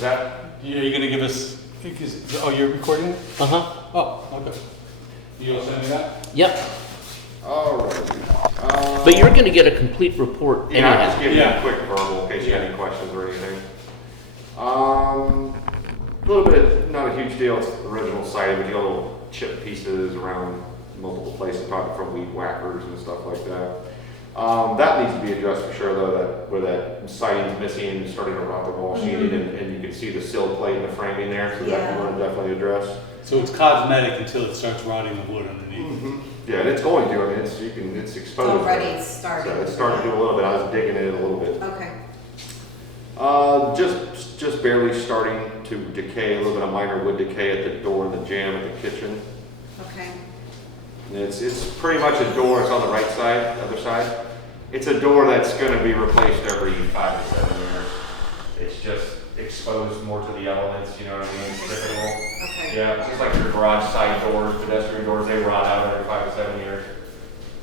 What's that? Are you gonna give us, oh, you're recording it? Uh-huh. Oh, okay. You'll send me that? Yep. Alright. But you're gonna get a complete report Yeah, I'll just anyhow. give you Yeah. a quick verbal in case you have any questions or anything. A little bit, not a huge deal, it's original siding, but you got little chip pieces around multiple places, probably from weed whackers and stuff like that. That needs to be addressed for sure though, that where that siding's missing and starting to rot the wall sheeting, and you can see the sill plate and the framing there, so that we want to definitely address. So it's cosmetic until it starts rotting the wood underneath. Yeah, and it's going to, I mean, it's exposed. Already started. So it's starting to do a little bit, I was digging in a little bit. Okay. Just barely starting to decay, a little bit of minor wood decay at the door and the jamb at the kitchen. Okay. And it's pretty much a door, it's on the right side, the other side. It's a door that's gonna be replaced every 5 to 7 years. It's just exposed more to the elements, you know what I mean, it's typical. Okay. Yeah, just like your garage side doors, pedestrian doors, they rot out every 5 to 7 years.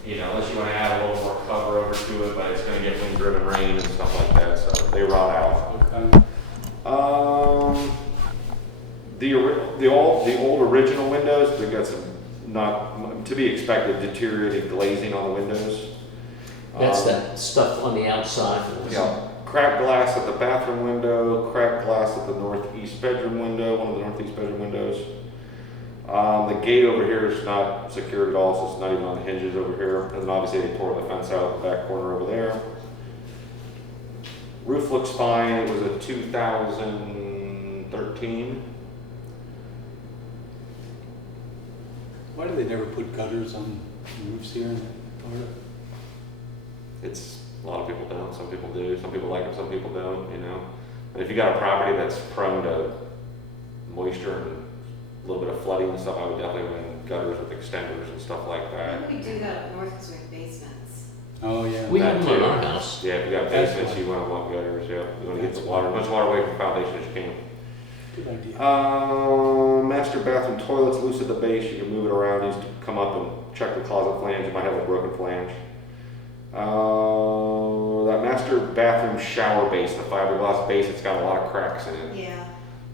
You know, unless you wanna add a little more cover over to it, but it's gonna get wind-driven rain and stuff like that, so they rot out. Okay. The old original windows, they've got some not to be expected deteriorated glazing on the windows. That's that stuff on the outside. Yeah, cracked glass at the bathroom window, cracked glass at the northeast bedroom window, one of the northeast bedroom windows. The gate over here is not secured at all, so it's not even on the hinges over here. And then obviously they tore the fence out of the back corner over there. Roof looks fine. It was a 2013. Why do they never put gutters on roofs here in Florida? It's a lot of people don't. Some people do. Some people like them. Some people don't. You know. And if you got a property that's prone to moisture and a little bit of flooding and stuff, I would definitely run gutters with extenders and stuff like that. How do we do that up north because we have basements? Oh, yeah. We That have them too. on our house. Yeah, if you got basements, you want gutters. Yeah, you want to get the water, as much water away from the foundation as you can. Good idea. Master bathroom toilet's loose at the base. You can move it around. You just come up and check the closet flange. You might have a broken flange. That master bathroom shower base, the fiberglass base, it's got a lot of cracks in it. Yeah.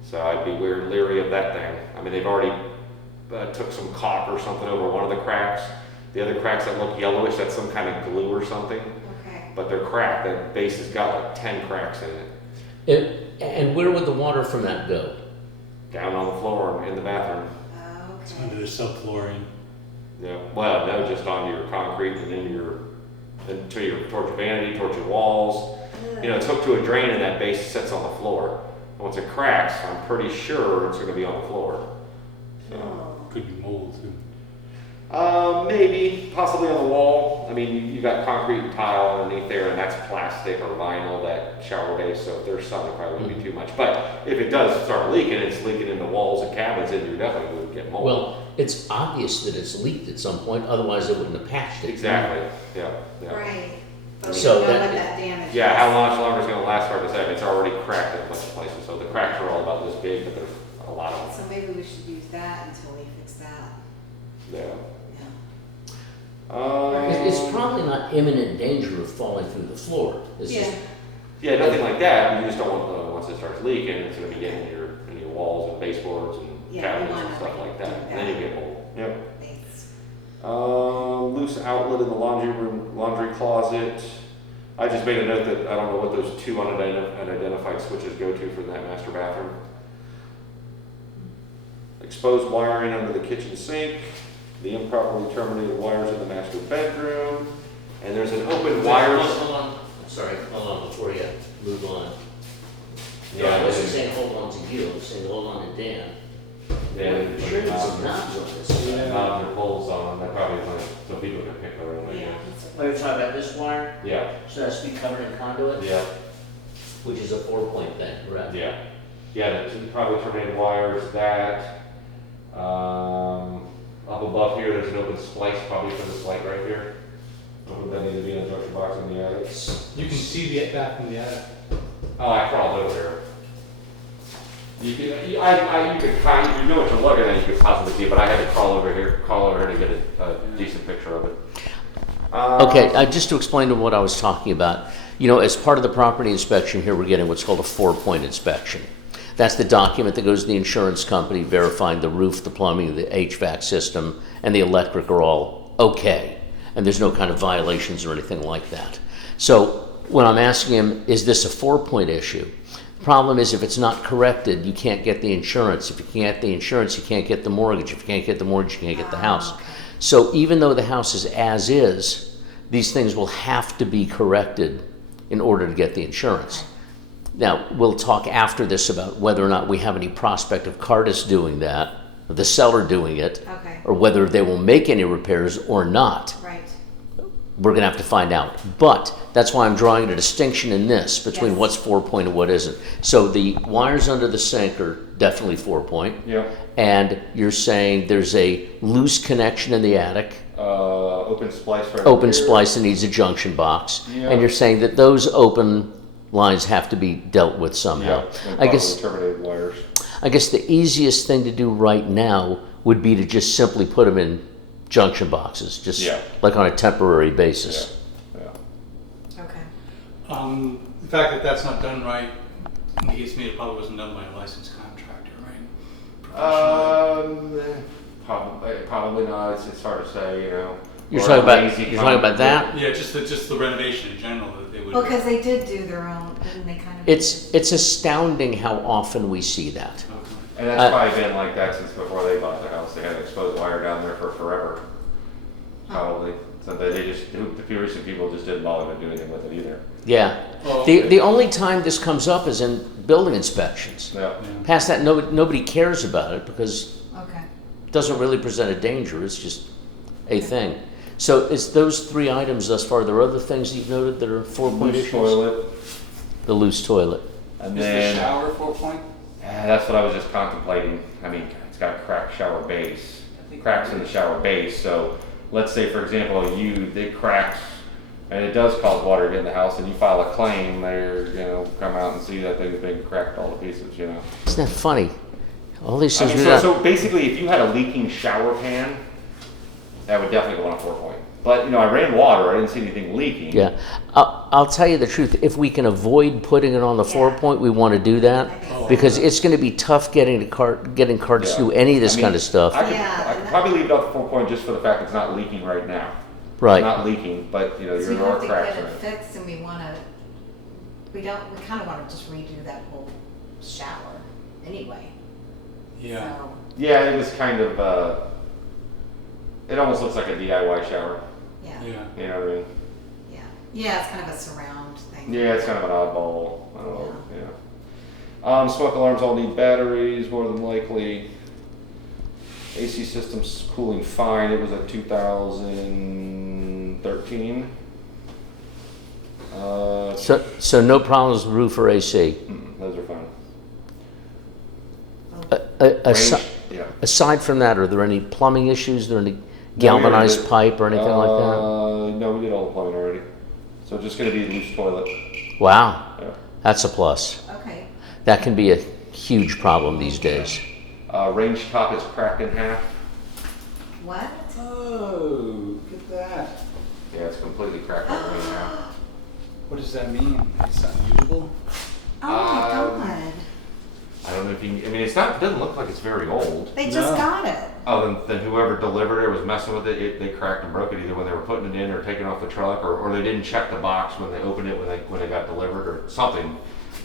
So I'd be leery of that thing. I mean, they've already took some caulk or something over one of the cracks. The other cracks that look yellowish, that's some kind of glue or something. Okay. But they're cracked. That base has got like 10 cracks in it. And where would the water from that go? Down on the floor in the bathroom. It's Okay. under the subflooring. Yeah. Well, no, just onto your concrete and towards your vanity, towards your walls. You know, it's hooked to a drain and that base sits on the floor. Once it cracks, I'm pretty sure it's going to be on the floor. So, Oh. Could be mold too. maybe, possibly on the wall. I mean, you got concrete and tile underneath there, and that's plastic or vinyl, that shower base. So if there's some, it probably wouldn't be too much. But if it does start leaking, it's leaking into walls and cabinets, and you definitely would get mold. Well, it's obvious that it's leaked at some point, otherwise they wouldn't have patched it. Exactly. Yeah. Yeah. Right. But we So don't know that- what that damage is. Yeah, how much longer it's going to last, hard to say. It's already cracked in a bunch of places. So the cracks are all about this big, but there's a lot of them. So maybe we should use that until we fix that. Yeah. Yeah. It's probably not imminent danger of falling through the floor. It's Yeah. just, Yeah, nothing like that. You just don't want once it starts leaking, it's going to be getting in your walls and baseboards and Yeah, we cabinets and wanna stuff like that. do And then you that. get mold. Yep. Thanks. Loose outlet in the laundry closet. I just made a note that I don't know what those two unidentified switches go to for that master bathroom. Exposed wiring under the kitchen sink. The improperly terminated wires in the master bedroom. And there's an open wires. Hold on. I'm sorry, hold on before you move on. No, I wasn't saying hold on to you, I was saying hold on to Dan. Yeah, Sure, there's some knobs on this. Knobs or poles on them. That probably is nice so people can pick their own. I Yeah. guess. Oh, you're talking about this wire? Yeah. So that's to be covered in conduit? Yeah. Which is a 4-point thing, correct? Yeah. Yeah, the probably terminated wires, that. Up above here, there's an open splice, probably for this light right here. Would that need to be in a junction box in the attic? You can see the back from the attic. Oh, I crawled over there. You could, you could kind of, you know what you're looking at, you could possibly see, but I had to crawl over here to get a decent picture of it. Okay, just to explain to what I was talking about, you know, as part of the property inspection here, we're getting what's called a 4-point inspection. That's the document that goes to the insurance company verifying the roof, the plumbing, the HVAC system, and the electric are all okay. And there's no kind of violations or anything like that. So when I'm asking him, is this a 4-point issue? The problem is if it's not corrected, you can't get the insurance. If you can't get the insurance, you can't get the mortgage. If you can't get the mortgage, you can't get the house. Okay. So even though the house is as is, these things will have to be corrected in order to get the insurance. Now, we'll talk after this about whether or not we have any prospect of Cardis doing that, or the seller doing it, Okay. or whether they will make any repairs or not. Right. We're going to have to find out. But that's why I'm drawing a distinction in this between Yes. what's 4-point and what isn't. So the wires under the sink are definitely 4-point. Yeah. And you're saying there's a loose connection in the attic, Open splice right open here. splice that needs a junction box. Yeah. And you're saying that those open lines have to be dealt with somehow. Yeah, and I guess terminated wires. I guess the easiest thing to do right now would be to just simply put them in junction boxes, just Yeah. like on a temporary Yeah, basis. yeah. Okay. The fact that that's not done right indicates to me it probably wasn't done by a licensed contractor, right? Probably not. It's hard to say, you know. You're Or talking a about lazy you're talking about that. Yeah, just the renovation in general that they would. Well, because they did do their own, didn't they kind of? It's astounding how often we see that. Okay. And that's probably been like that since before they bought the house. They had exposed wire down there for forever. Probably. So they just, the recent people just didn't bother to do anything with it either. Yeah. Oh, The only time this comes up is in building inspections. Yeah. Past that, nobody cares about it because Okay. it doesn't really present a danger. It's just a thing. So it's those 3 items thus far. There are other things you've noted that are 4-point Loose issues? toilet. The loose toilet. And Is then, the shower 4-point? that's what I was just contemplating. I mean, it's got a cracked shower base. Cracks in the shower base. So let's say, for example, it cracks and it does cause water to get in the house and you file a claim, they're, come out and see that thing's been cracked all to pieces, Isn't that funny? All these I things mean, we got. so basically, if you had a leaking shower pan, that would definitely go on a 4-point. But, I ran water, I didn't see anything leaking. Yeah, I'll tell you the truth. If we can avoid putting it on the 4-point, we want to do that because it's going to be tough getting cards to do any of this kind of stuff. I could Yeah. probably leave it off the 4-point just for the fact it's not leaking right now. Right. It's not leaking, but, So we there are have to cracks get in it it. fixed and we kind of want to just redo that whole shower anyway. Yeah. So, Yeah, it was kind of, it almost looks like a DIY shower. yeah. Yeah. You know what I mean? Yeah. Yeah, it's kind of a surround thing. Yeah, it's kind of an oddball. I don't know. Yeah. Smoke alarms all need batteries, more than likely. AC system's cooling fine. It was a 2013. So no problems with roof or AC. Those are fine. Aside, Range, yeah. aside from that, are there any plumbing issues? Are there any galvanized did. pipe or anything like that? No, we did all the plumbing already. So it's just gonna be a loose toilet. Wow, Yeah. that's a plus. Okay. That can be a huge problem these days. Range top is cracked in half. What? Oh, look at that. Yeah, it's completely cracked in half. What does that mean? It's unusable? Oh my Um, God. I don't know if you. I mean, it doesn't look like it's very old. They just No. got it. Oh, then whoever delivered it was messing with it. They cracked and broke it either when they were putting it in or taking it off the truck, or they didn't check the box when they opened it when it got delivered or something.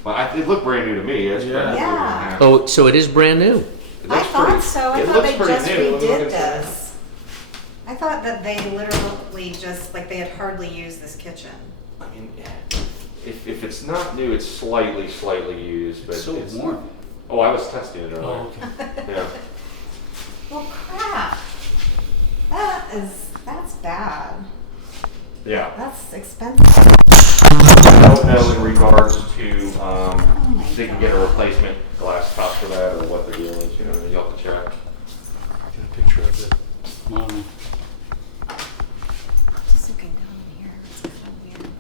But it looked brand new to me. It's Yeah. brand new. Yeah. Oh, so it is brand new. It I looks thought pretty- so. I it thought looks they pretty just new. Let me look redid at that. this. I thought that they literally just, like, they had hardly used this kitchen. I mean, if it's not new, it's slightly used. But It's so warm. Oh, I was testing it earlier. Oh, okay. Yeah. Well, crap. That's bad. Yeah. That's expensive. I don't know in regards to my they can get a God. replacement glass top for that or what the deal is. You'll have to check. Get a picture of the model. Just looking down here. It's kind of weird.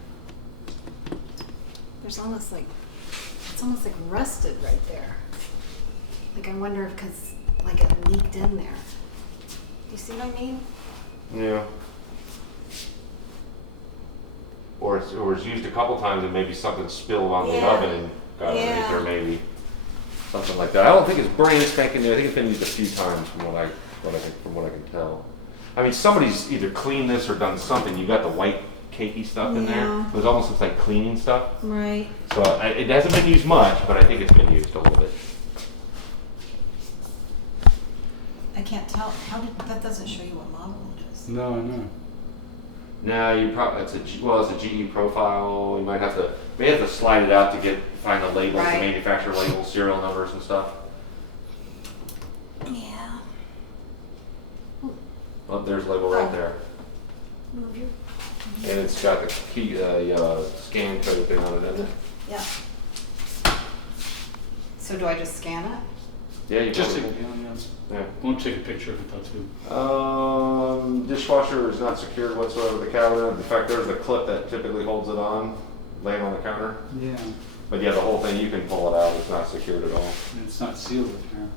There's almost like, it's almost like rusted right there. Like I wonder if, cause like it leaked in there. Do you see what I mean? Yeah. Or it's used a couple times and maybe something spilled on the Yeah. oven and got underneath Yeah. there maybe. something like that. I don't think it's brand spanking new. I think it's been used a few times from what I can tell. I mean, somebody's either cleaned this or done something. You got the white cakey stuff in there. Yeah. It was almost looks like cleaning stuff. Right. So it hasn't been used much, but I think it's been used a little bit. I can't tell. That doesn't show you what model it is. No, I know. No, it's a GE profile. You might have to slide it out to find the labels, Right. the manufacturer labels, serial numbers and stuff. Yeah. Oh, there's a label right there. Move your. And it's got the key, scan code thing on it, doesn't it? Yeah. So do I just scan it? Yeah, you Just probably- yeah. won't take a picture of it though too. Dishwasher is not secured whatsoever to the cabinet. In fact, there's the clip that typically holds it on, laying on the counter. Yeah. But yeah, the whole thing, you can pull it out. It's not secured at all. And it's not sealed with here.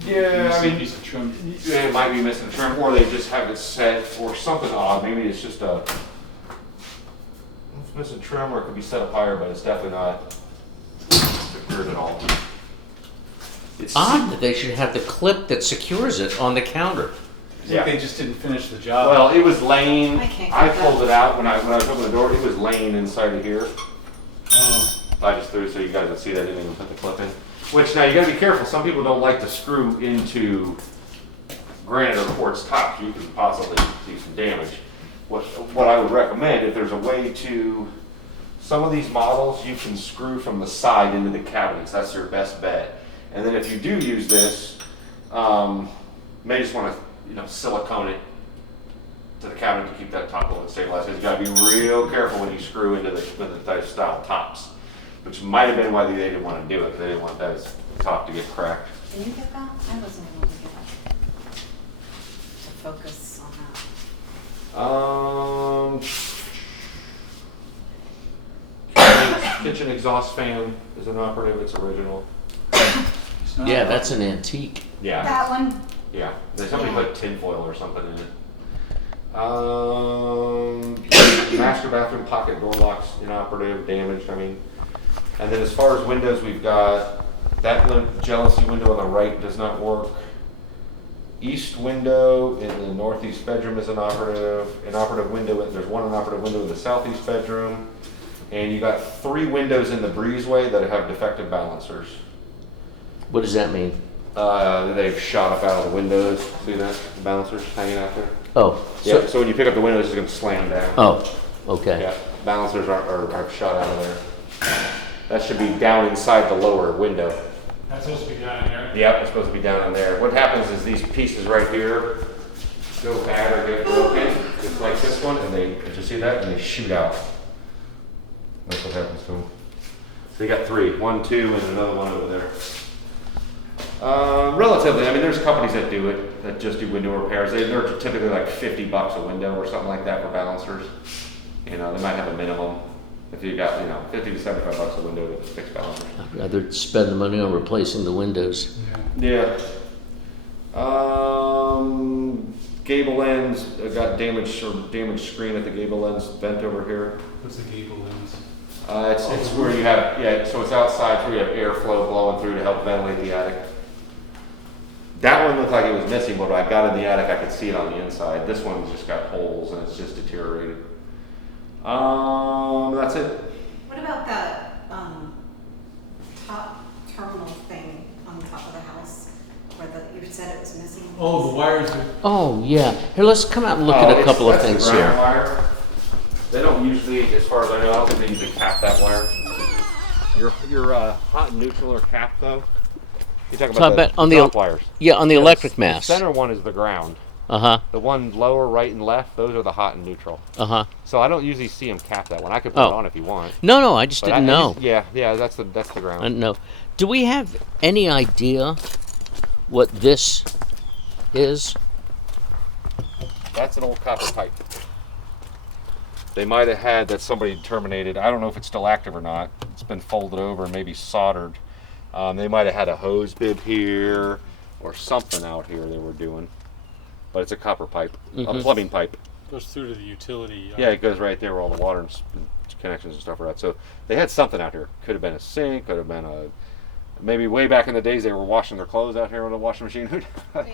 Yeah, I mean, piece of trim. yeah, it might be missing a trim, or they just have it set, or something odd. Maybe it's just it's missing trim, or it could be set up higher, but it's definitely not secured at all. It's Odd that they should have the clip that secures it on the counter. I think they just didn't finish the job. Well, it was laying. I can't I get pulled that. it out when I was opening the door. It was laying inside of here. Oh, I just threw it so you guys would see that I didn't even put the clip in. Which now you got to be careful. Some people don't like to screw into granite or quartz tops. You can possibly do some damage. What I would recommend, if there's a way to, some of these models you can screw from the side into the cabinets. That's your best bet. And then if you do use this, may just want to silicone it to the cabinet to keep that top a little stabilized. Because you got to be real careful when you screw into the type style tops, which might have been why they didn't want to do it. Because they didn't want that top to get cracked. Can you get that? I wasn't able to get it. To focus on that. Kitchen exhaust fan is an operative. It's original. it's not Yeah, that's an antique. that. Yeah. That one. Yeah. Somebody put tinfoil or something in it. Master bathroom pocket door locks inoperative, damaged. I mean, and then as far as windows, we've got that jealousy window on the right does not work. East window in the northeast bedroom is inoperative window. There's one inoperative window in the southeast bedroom, and you got 3 windows in the breezeway that have defective balancers. What does that mean? They've shot up out of the windows. See that? The balancers hanging out there. Oh, Yeah. So when you pick up the window, it's just going to slam down. oh, okay. Yeah, balancers are shot out of there. That should be down inside the lower window. That's supposed to be down here. Yep, it's supposed to be down in there. What happens is these pieces right here go bad or get broken, just like this one, and did you see that? And they shoot out. That's what happens to them. So you got 3, 1, 2, and another one over there. Relatively, I mean, there's companies that do it, that just do window repairs. They're typically like $50 a window or something like that for balancers. They might have a minimum. If you got, $50 to $75 a window to fix balancers. I'd rather spend the money on replacing the windows. Yeah. Yeah. Gable ends got damaged screen at the gable ends bent over here. What's the gable lens? It's where you have, so it's outside where you have airflow blowing through to help ventilate the attic. That one looked like it was missing, but when I got in the attic, I could see it on the inside. This one's just got holes and it's just deteriorated. That's it. What about that top terminal thing on the top of the house where you said it was missing? Oh, the wires are. Oh, yeah. Here, let's come out and look at a couple of That's things the ground here. wire. They don't usually, as far as I know, I don't think they usually cap that wire. Your hot and neutral are capped though. You talk So I about bet the on the top wires. Yeah, on the Yeah, electric the mass. center one is the ground. Uh-huh, The one lower right and left, those are the hot and neutral. uh-huh. So I don't usually see them cap that one. I could put Oh. it on if you want. No, I just But didn't know. yeah, that's the I ground. didn't know. Do we have any idea what this is? That's an old copper pipe. They might have had that somebody terminated. I don't know if it's still active or not. It's been folded over and maybe soldered. They might have had a hose bib here or something out here they were doing. But it's a copper pipe, a plumbing pipe. Goes through to the utility. Yeah, it goes right there where all the water and connections and stuff are at. So they had something out here. Could have been a sink, could have been Maybe way back in the days they were washing their clothes out here with a washing machine. Yeah.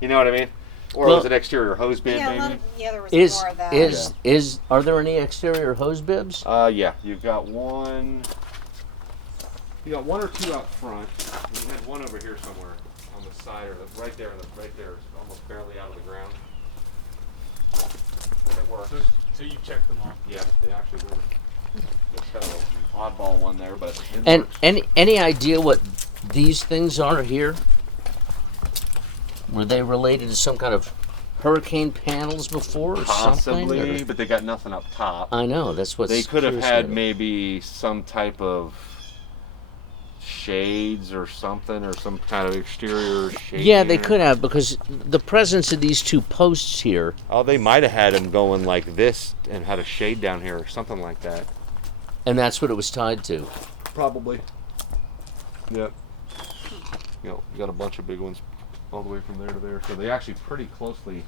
You know what I mean? Or Well- it was an exterior hose bin, maybe. There was Is more of that. are there any exterior hose bibs? Yeah, you've got one. You got one or two out front. And you had one over here somewhere on the side, or right there, almost barely out of the ground. It works. So you checked them all. Yeah, they actually were. It's kind of an oddball one there, but it And works. any idea what these things are here? Were they related to some kind of hurricane panels before or something? Possibly, or- but they got nothing up top. I know, that's what They could have had maybe some type of shades or something, or some kind of exterior shade. Yeah, they could have, because the presence of these two posts here. Oh, they might have had them going like this and had a shade down here or something like that. And that's what it was tied to. Probably. Yep. You know, you got a bunch of big ones all the way from there to there. So they actually pretty closely.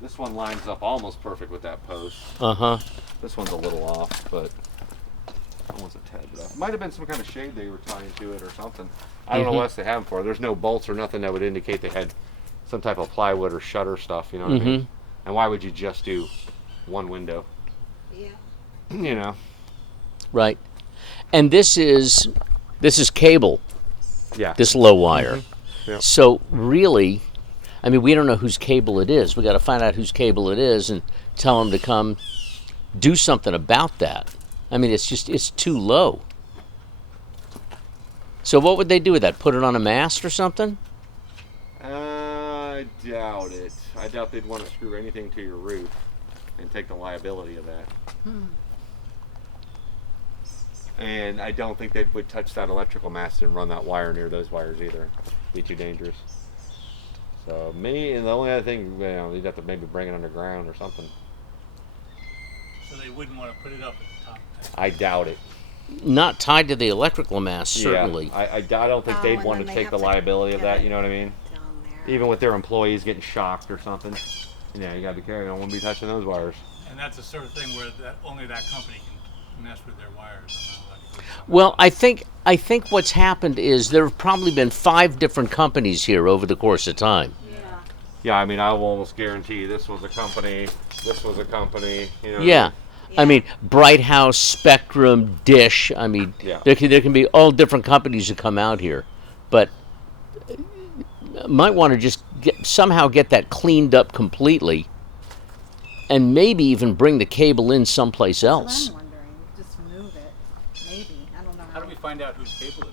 This one lines up almost perfect with that post. Uh-huh. This one's a little off, but that one's a tad bit off. Might have been some kind of shade they were tying to it or something. I don't know what else they have them for. There's no bolts or nothing that would indicate they had some type of plywood or shutter stuff, you know what I mean? And why would you just do one window? Yeah. You know? Right. And this is cable, Yeah. this low wire. Yeah. So really, I mean, we don't know whose cable it is. We got to find out whose cable it is and tell them to come do something about that. I mean, it's too low. So what would they do with that? Put it on a mast or something? I doubt it. I doubt they'd want to screw anything to your roof and take the liability of that. And I don't think they would touch that electrical mast and run that wire near those wires either. Be too dangerous. So me, and the only other thing, you know, you'd have to maybe bring it underground or something. So they wouldn't want to put it up at the top. I doubt it. Not tied to the electrical mast, certainly. Yeah, I don't think Oh, they'd and want then to they take the have to liability of get that. it You know what I mean? Down there. Even with their employees getting shocked or something. Yeah, you gotta be careful. You don't want to be touching those wires. And that's the sort of thing where only that company can mess with their wires. Well, I think what's happened is there have probably been 5 different companies here over the course of time. Yeah. Yeah, I mean, I will almost guarantee this was a company, this was a company, you know. Yeah. I Yeah. mean, Bright House, Spectrum, Dish. I mean, Yeah. there can be all different companies that come out here, but might want to just somehow get that cleaned up completely, and maybe even bring the cable in someplace else. I'm wondering, just move it. Maybe. I don't know How do we find out whose cable it is?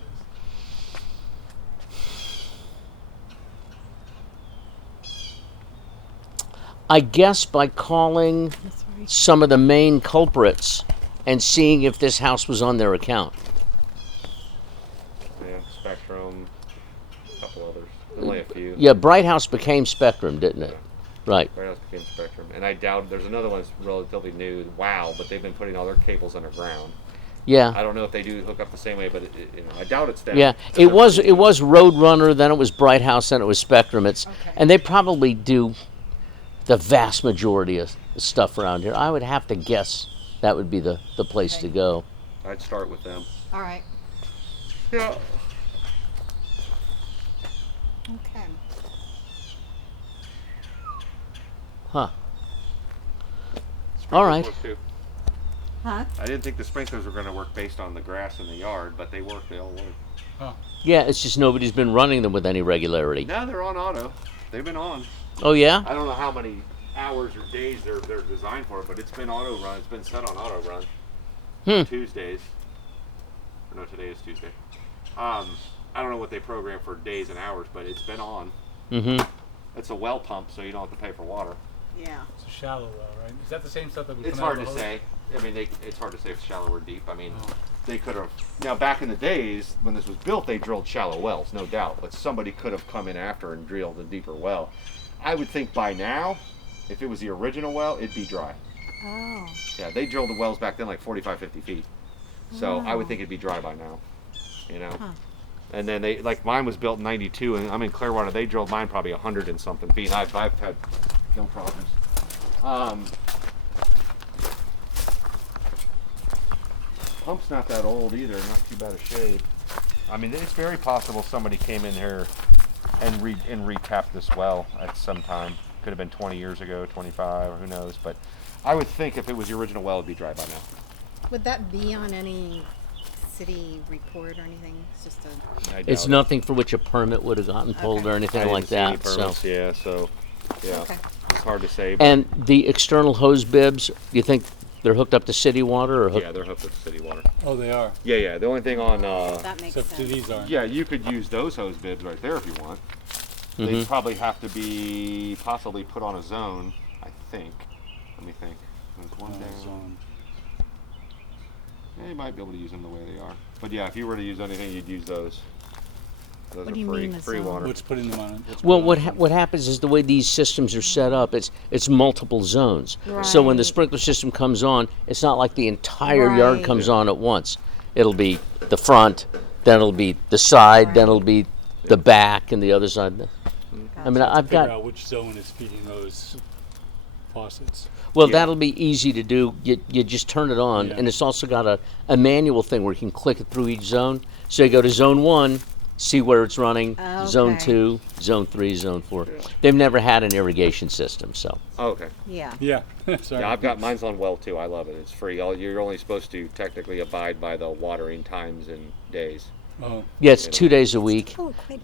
I guess by calling That's right. some of the main culprits and seeing if this house was on their account. Yeah, Spectrum, a couple others. Only a few. Yeah, Bright House became Spectrum, didn't it? Right. Right now it's became Spectrum. And I doubt, there's another one that's relatively new, Wow, but they've been putting all their cables underground. Yeah. I don't know if they do hook up the same way, but you know, I doubt it's them. Yeah, it was Roadrunner, then it was Bright House, then it was Spectrum. Okay. And they probably do the vast majority of stuff around here. I would have to guess that would be the place Okay. to go. I'd start with them. All right. Yeah. Okay. Huh. All right. Work too. Huh? I didn't think the sprinklers were going to work based on the grass in the yard, but they work. They all work. Yeah, it's just nobody's been running them with any regularity. Now they're on auto. They've been on. Oh yeah? I don't know how many hours or days they're designed for, but it's been auto run. It's been set on auto run. Tuesdays. Or no, today is Tuesday. I don't know what they program for days and hours, but it's been on. Mm-hmm. It's a well pump, so you don't have to pay for water. Yeah. It's a shallow well, right? Is that the same stuff that would It's come out hard of to the hose? say. I mean, it's hard to say if it's shallow or deep. I mean, Oh. they could have. Now, back in the days when this was built, they drilled shallow wells, no doubt. But somebody could have come in after and drilled a deeper well. I would think by now, if it was the original well, it'd be dry. Oh. Yeah, they drilled the wells back then like 45, 50 feet. So I would think it'd be dry by now. You know. Huh. And then they, like mine was built in '92, and I'm in Clearwater. They drilled mine probably 100 and something feet. I've had no problems. Pump's not that old either, not too bad a shape. I mean, it's very possible somebody came in here and re-tapped this well at some time. Could have been 20 years ago, 25, or who knows. But I would think if it was the original well, it'd be dry by now. Would that be on any city report or anything? It's just a. I It's doubt it. nothing for which a permit would have gotten pulled or I anything didn't like see any that. So, permits, yeah, so, yeah, Okay. it's hard to say. But and the external hose bibs, you think they're hooked up to city water or hooked? yeah, they're hooked up to city water. Oh, they are. Yeah. The only thing on, That makes Except sense. these aren't. yeah, you could use those hose bibs right there if you want. They probably have to be possibly put on a zone, I think. Let me think. There's one down. Yeah, you might be able to use them the way they are. But yeah, if you were to use anything, you'd use those. Those What are do you free, mean a free zone? water. What's putting them on it? What's Well, putting them on what happens is the way these systems are set up, it's multiple zones. So when the Right. sprinkler system comes on, it's not like the entire yard Right. comes on at once. It'll be the front, then it'll be the side, then it'll be the back, and the other side. I mean, I've Figure got. out which zone is feeding those faucets. Well, Yeah. that'll be easy to do. You just turn it on, Yeah. and it's also got a manual thing where you can click it through each zone. So you go to zone 1, see where it's running, zone Okay. 2, zone 3, zone 4. They've never had an irrigation system, so. Oh, okay. Yeah. Yeah. Sorry. Yeah, I've got mine's on well too. I love it. It's free. You're only supposed to technically abide by the watering times and days. Oh, Yeah, it's 2 days a week.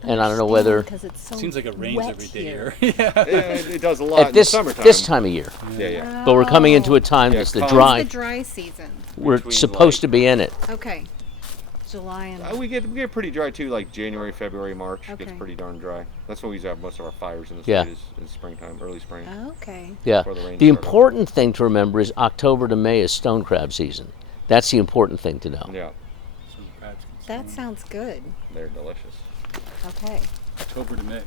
And I don't know whether- because it's so seems like it rains wet every day here. here. Yeah. It does a lot At in this the summertime. this time of year. Yeah. But we're coming into a time Yeah, that's the calm. dry. The dry season. We're between, supposed like- to be in it. Okay. July and. We get pretty dry too, like January, February, March. It gets Okay. pretty darn dry. That's when we have most of our fires in the Yeah. state is in springtime, early spring. Okay. Yeah. Before the rains The start up. important thing to remember is October to May is stone crab season. That's the important thing to know. Yeah, That sounds good. they're delicious. Okay. October to May.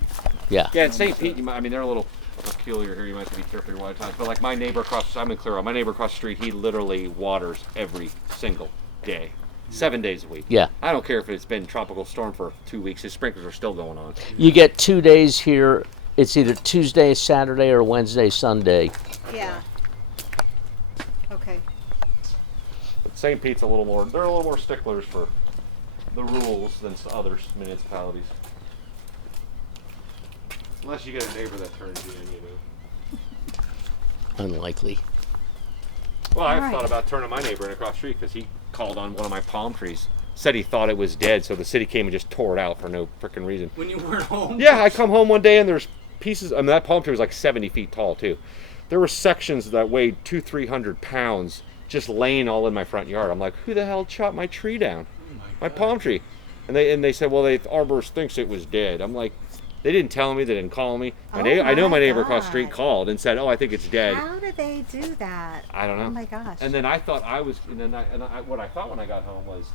Yeah. Yeah, in St. Pete, I mean, they're a little peculiar here. You might have to be careful your water times. But like my neighbor across, I'm in Clearwater. My neighbor across the street, he literally waters every single day, 7 days a week. Yeah. I don't care if it's been tropical storm for 2 weeks. His sprinklers are still going on. You get 2 days here. It's either Tuesday, Saturday, or Wednesday, Sunday. Yeah. Okay. But St. Pete's a little more. They're a little more sticklers for the rules than other municipalities. Unless you get a neighbor that turns you in, you know. Unlikely. Well, I've Alright. thought about turning my neighbor in across the street because he called on one of my palm trees. Said he thought it was dead, so the city came and just tore it out for no frickin' reason. When you weren't home. Yeah, I come home one day and there's pieces. I mean, that palm tree was like 70 feet tall too. There were sections that weighed 200-300 pounds just laying all in my front yard. I'm like, who the hell chopped my tree down? My palm tree. And they said, well, the arborist thinks it was dead. I'm like, they didn't tell me, they didn't call me. Oh I know my my neighbor across the street God. called and said, oh, I think it's dead. How do they do that? I don't know. Oh my gosh. And then I thought I was, what I thought when I got home was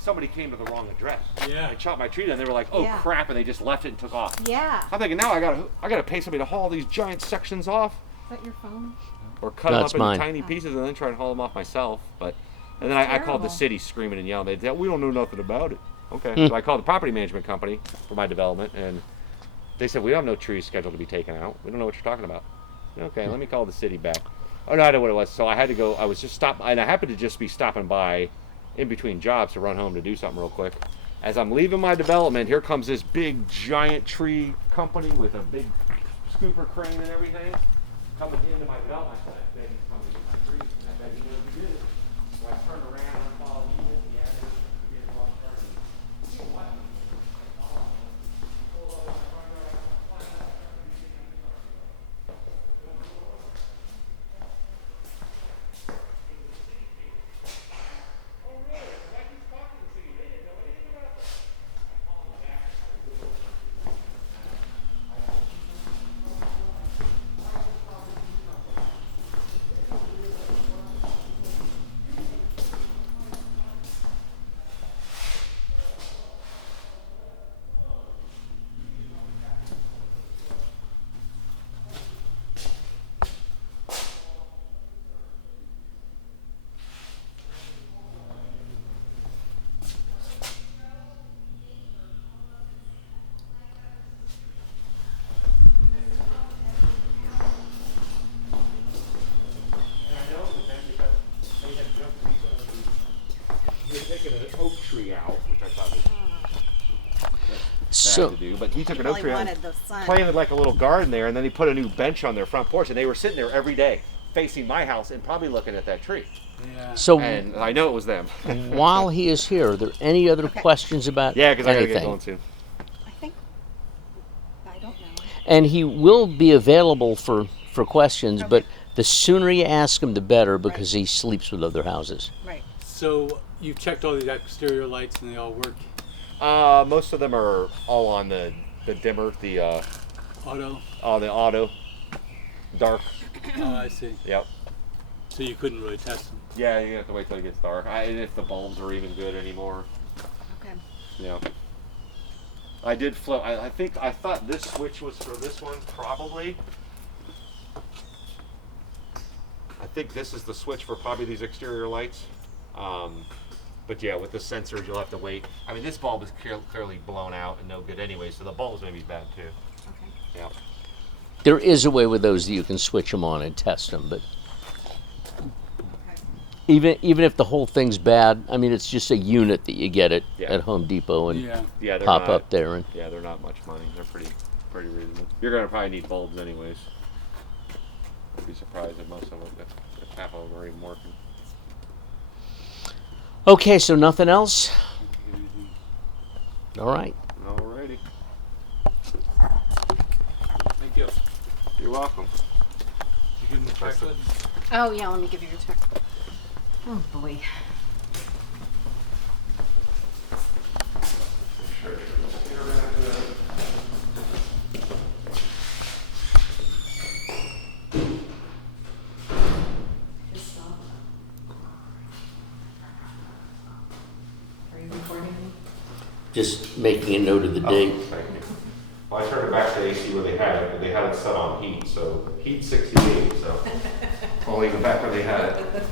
somebody came to the wrong address. Yeah. I chopped my tree down. They were like, oh Yeah. crap, and they just left it and took off. Yeah. I'm thinking now I gotta pay somebody to haul these giant sections off, Is that your phone? or cut them That's up mine. into tiny pieces and then try and haul them off myself. But and then I called the Terrible. city screaming and yelling. They said, we don't know nothing about it. Okay. So I called the property management company for my development, and they said we don't have no trees scheduled to be taken out. We don't know what you're talking about. Okay, let me call the city back. Oh no, I know what it was. So I had to go. I was just and I happened to just be stopping by in between jobs to run home to do something real quick. As I'm leaving my development, here comes this big giant tree company with a big scooper crane and everything coming into my development. I said, I bet he's coming to get my trees. And I bet he knows who did it. So I turned around and followed him. Yeah, he did the wrong person. You know what? So- to do, but he took He an oak probably tree and wanted the sun. planted like a little garden there, and then he put a new bench on their front porch, and they were sitting there every day, facing my house and probably looking at that tree. Yeah. So And I know it was them. while he is here, are there any other questions about Yeah, because I gotta anything? get going soon. I think, I don't know. And he will be available for questions, but the sooner you ask him, the better, because he sleeps with other houses. Right. So you've checked all these exterior lights and they all work? Most of them are all on the dimmer, the Auto? auto, dark. Oh, I see. Yep. So you couldn't really test them? Yeah, you have to wait till it gets dark. And if the bulbs are even good anymore. Okay. Yeah. I did flip. I thought this switch was for this one, probably. I think this is the switch for probably these exterior lights. But yeah, with the sensors, you'll have to wait. I mean, this bulb is clearly blown out and no good anyway, so the bulbs may be bad too. Okay. Yeah. There is a way with those that you can switch them on and test them, but Okay. even if the whole thing's bad, I mean, it's just a unit that you get Yeah. at Home Depot and Yeah. Yeah, they're pop not, up there. And Yeah, they're not much money. They're pretty reasonable. You're gonna probably need bulbs anyways. I'd be surprised if most of them, if half of them are even working. okay, so nothing else. All right. Alrighty. Thank you. You're welcome. You give them the check list? Oh, yeah, let me give you your check. Oh, boy. Are you recording? Just making a note of the Oh, date. thank you. Well, I turned it back to AC where they had it, but they had it set on heat, so heat 68, so. I'll leave it back where they had it.